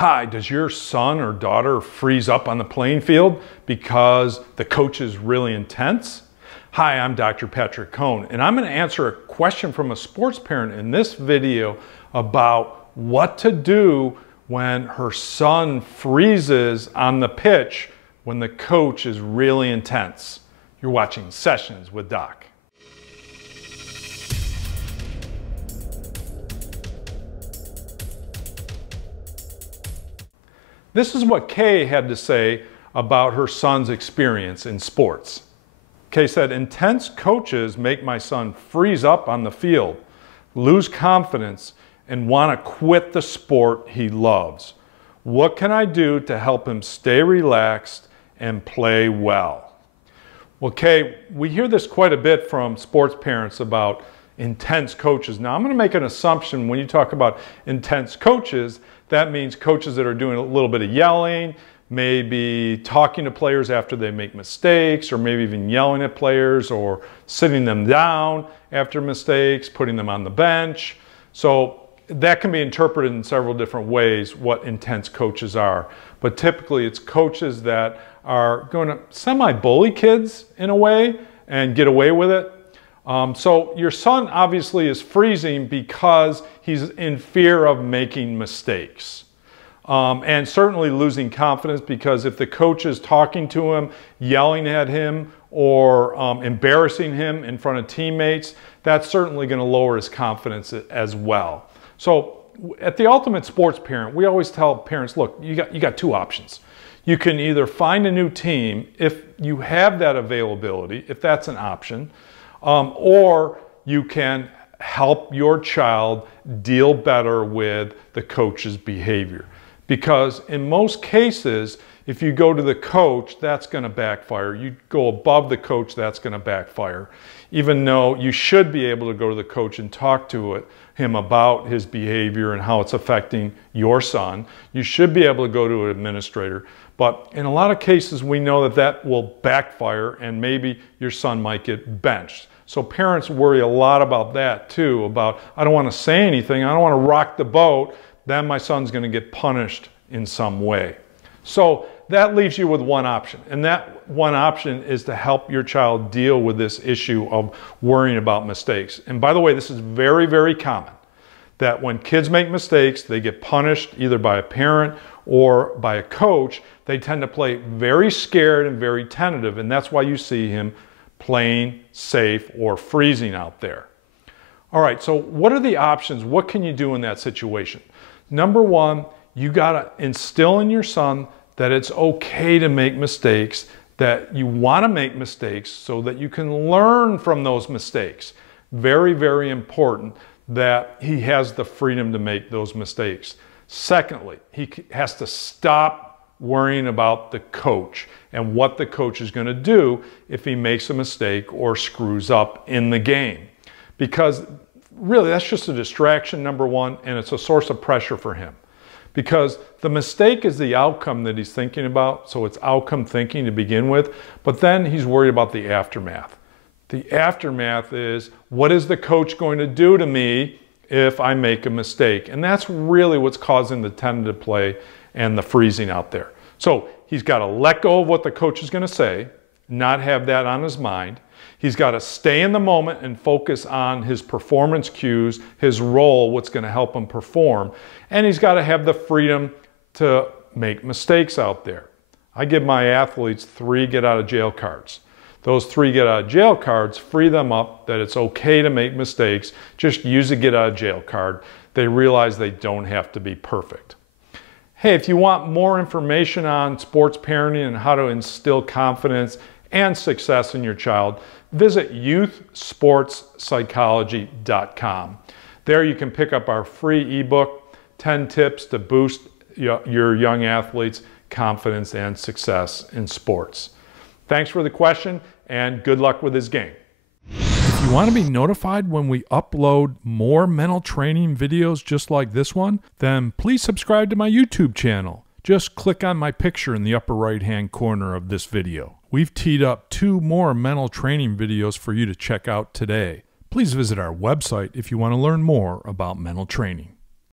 Hi, does your son or daughter freeze up on the playing field because the coach is really intense? Hi, I'm Dr. Patrick Cohn, and I'm going to answer a question from a sports parent in this video about what to do when her son freezes on the pitch when the coach is really intense. You're watching Sessions with Doc. This is what Kay had to say about her son's experience in sports. Kay said, "Intense coaches make my son freeze up on the field, lose confidence, and want to quit the sport he loves. What can I do to help him stay relaxed and play well?" Well, Kay, we hear this quite a bit from sports parents about intense coaches. Now, I'm going to make an assumption when you talk about intense coaches, that means coaches that are doing a little bit of yelling, maybe talking to players after they make mistakes, or maybe even yelling at players or sitting them down after mistakes, putting them on the bench. So that can be interpreted in several different ways, what intense coaches are. But typically it's coaches that are going to semi-bully kids in a way and get away with it. So your son obviously is freezing because he's in fear of making mistakes. And certainly losing confidence, because if the coach is talking to him, yelling at him, or embarrassing him in front of teammates, that's certainly going to lower his confidence as well. So at the Ultimate Sports Parent, we always tell parents, look, you got two options. You can either find a new team if you have that availability, if that's an option, or you can help your child deal better with the coach's behavior. Because in most cases, if you go to the coach, that's going to backfire. You go above the coach, that's going to backfire. Even though you should be able to go to the coach and talk to him about his behavior and how it's affecting your son, you should be able to go to an administrator. But in a lot of cases, we know that that will backfire and maybe your son might get benched. So parents worry a lot about that too, about, I don't want to say anything, I don't want to rock the boat, then my son's going to get punished in some way. So that leaves you with one option, and that one option is to help your child deal with this issue of worrying about mistakes. And by the way, this is very, very common, that when kids make mistakes, they get punished either by a parent or by a coach. They tend to play very scared and very tentative, and that's why you see him playing safe or freezing out there. All right, so what are the options? What can you do in that situation? Number one, you gotta instill in your son that it's okay to make mistakes, that you wanna make mistakes so that you can learn from those mistakes. Very, very important that he has the freedom to make those mistakes. Secondly, he has to stop worrying about the coach and what the coach is going to do if he makes a mistake or screws up in the game. Because really that's just a distraction, number one, and it's a source of pressure for him. Because the mistake is the outcome that he's thinking about, so it's outcome thinking to begin with, but then he's worried about the aftermath. The aftermath is, what is the coach going to do to me if I make a mistake? And that's really what's causing the tentative play and the freezing out there. So he's got to let go of what the coach is going to say, not have that on his mind. He's got to stay in the moment and focus on his performance cues, his role, what's going to help him perform. And he's got to have the freedom to make mistakes out there. I give my athletes 3 get out of jail cards. Those 3 get out of jail cards free them up that it's okay to make mistakes. Just use a get out of jail card. They realize they don't have to be perfect. Hey, if you want more information on sports parenting and how to instill confidence and success in your child, visit youthsportspsychology.com. There you can pick up our free ebook, 10 tips to boost your young athletes' confidence and success in sports. Thanks for the question, and good luck with his game. If you want to be notified when we upload more mental training videos just like this one, then please subscribe to my YouTube channel. Just click on my picture in the upper right-hand corner of this video. We've teed up 2 more mental training videos for you to check out today. Please visit our website if you want to learn more about mental training.